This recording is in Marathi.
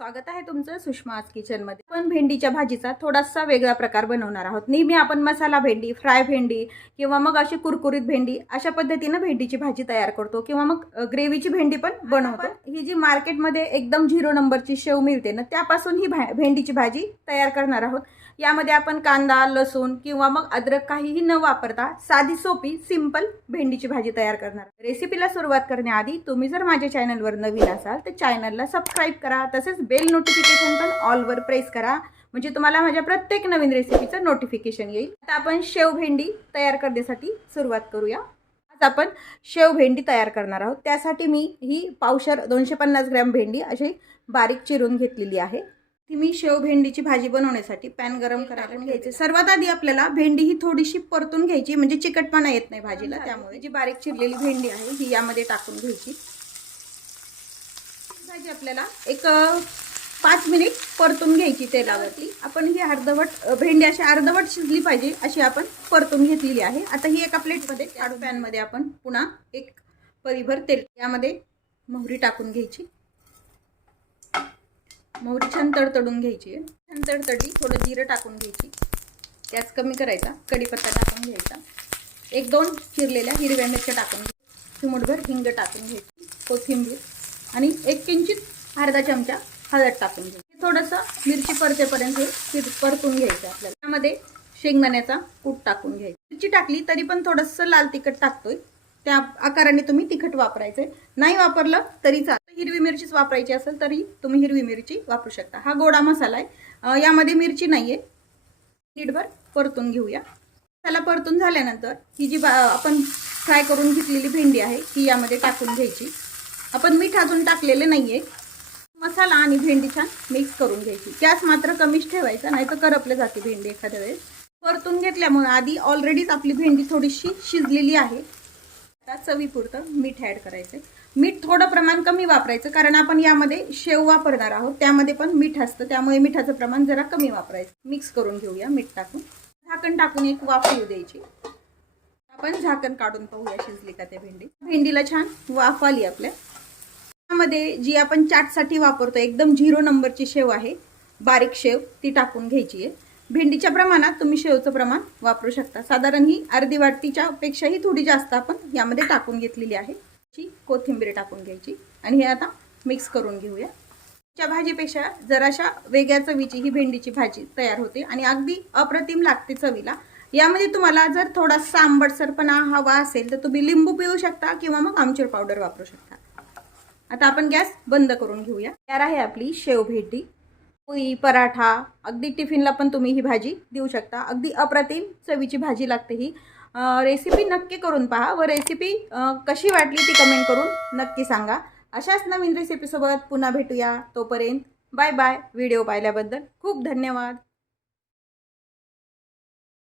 स्वागत आहे तुमचं सुषमा आज किचनमध्ये पण भेंडीच्या भाजीचा थोडासा वेगळा प्रकार बनवणार आहोत. नेहमी आपण मसाला भेंडी फ्राय भेंडी किंवा मग अशी कुरकुरीत भेंडी अशा पद्धतीनं भेंडीची भाजी तयार करतो किंवा मग ग्रेव्हीची भेंडी पण बनवतो. ही जी मार्केटमध्ये एकदम झिरो नंबरची शेव मिळते ना त्यापासून ही भा भेंडीची भाजी तयार करणार आहोत. यामध्ये आपण कांदा लसूण किंवा मग अद्रक काहीही न वापरता साधी सोपी सिंपल भेंडीची भाजी तयार करणार रेसिपीला सुरुवात करण्याआधी तुम्ही जर माझ्या चॅनलवर नवीन असाल तर चॅनलला सबस्क्राईब करा. तसेच बेल नोटिफिकेशन पण ऑलवर प्रेस करा. म्हणजे तुम्हाला माझ्या प्रत्येक नवीन रेसिपीचं नोटिफिकेशन येईल. आता आपण शेव भेंडी तयार करण्यासाठी सुरुवात करूया. आज आपण शेव भेंडी तयार करणार आहोत. त्यासाठी मी ही पावशर दोनशे पन्नास ग्रॅम भेंडी अशी बारीक चिरून घेतलेली आहे. ती मी शेव भेंडीची भाजी बनवण्यासाठी पॅन गरम करायला घ्यायचे. सर्वात आधी आपल्याला भेंडी ही थोडीशी परतून घ्यायची. म्हणजे चिकटपणा येत नाही भाजीला. त्यामुळे जी बारीक चिरलेली भेंडी आहे ही यामध्ये टाकून घ्यायची. भाजी आपल्याला एक पाच मिनिट परतून घ्यायची तेलावरती. आपण ही अर्धवट भेंडी अशी अर्धवट शिजली पाहिजे अशी आपण परतून घेतलेली आहे. आता ही एका प्लेटमध्ये काढू पॅनमध्ये आपण पुन्हा एक परिभर तेल. यामध्ये मोहरी टाकून घ्यायची. मोहरी छान तडतडून घ्यायची. आहे छान तडतडली थोडं जिरं टाकून घ्यायची. गॅस कमी करायचा कढीपत्ता टाकून घ्यायचा. एक दोन चिरलेल्या हिरव्या मिरच्या टाकून घ्यायची चिमूटभर हिंग टाकून घ्यायची. कोथिंबीर. आणि एक किंचित अर्धा चमचा हळद टाकून घ्यायची. थोडंसं मिरची परतेपर्यंत हे फिर परतून घ्यायचं आपल्याला. त्यामध्ये शेंगदाण्याचा कूट टाकून घ्यायचा. मिरची टाकली तरी पण थोडंसं लाल तिखट टाकतोय. त्या आकाराने तुम्ही तिखट वापरायचंय नाही वापरलं तरी चालतं. हिरवी मिरचीच वापरायची असेल तरी तुम्ही हिरवी मिरची वापरू शकता. हा गोडा मसाला आहे. यामध्ये मिरची नाही आहे नीटभर परतून घेऊया. मसाला परतून झाल्यानंतर ही जी बा आपण फ्राय करून घेतलेली भेंडी आहे ही यामध्ये टाकून घ्यायची. आपण मीठ अजून टाकलेले नाही आहे मसाला आणि भेंडी छान मिक्स करून घ्यायची. गॅस मात्र कमीच ठेवायचा नाही तर करपले जाते भेंडी एखाद्या वेळेस. परतून घेतल्यामुळे आधी ऑलरेडीच आपली भेंडी थोडीशी शिजलेली आहे. आता चवीपुरतं मीठ ॲड करायचं मीठ थोडं प्रमाण कमी वापरायचं कारण आपण यामध्ये शेव वापरणार आहोत. त्यामध्ये पण मीठ असतं त्यामुळे मिठाचं प्रमाण जरा कमी वापरायचं. मिक्स करून घेऊया मीठ टाकून. झाकण टाकून एक वाफ येऊ द्यायची. आपण झाकण काढून पाहूया शिजली का त्या भेंडी. भेंडीला छान वाफ आली आपल्या. त्यामध्ये जी आपण चाटसाठी वापरतो एकदम झिरो नंबरची शेव आहे. बारीक शेव ती टाकून घ्यायची आहे. भेंडीच्या प्रमाणात तुम्ही शेवचं प्रमाण वापरू शकता. साधारण ही अर्धी वाटीच्या पेक्षाही थोडी जास्त आपण यामध्ये टाकून घेतलेली आहे. ची कोथिंबीर टाकून घ्यायची आणि हे आता मिक्स करून घेऊया. च्या भाजीपेक्षा जराशा वेगळ्या चवीची ही भेंडीची भाजी तयार होते आणि अगदी अप्रतिम लागते चवीला. यामध्ये तुम्हाला जर थोडासा आंबटसरपणा हवा असेल तर तुम्ही लिंबू पिळू शकता किंवा मग आमचूर पावडर वापरू शकता. आता आपण गॅस बंद करून घेऊया. तयार आहे आपली शेव भेंडी पोळी पराठा अगदी टिफिनला पण तुम्ही ही भाजी देऊ शकता. अगदी अप्रतिम चवीची भाजी लागते ही. रेसिपी नक्की करून पहा. व रेसिपी कशी वाटली ती कमेंट करून नक्की सांगा. अशाच नवीन रेसिपीसोबत पुन्हा भेटूया. तोपर्यंत बाय बाय व्हिडिओ पाहिल्याबद्दल खूप धन्यवाद.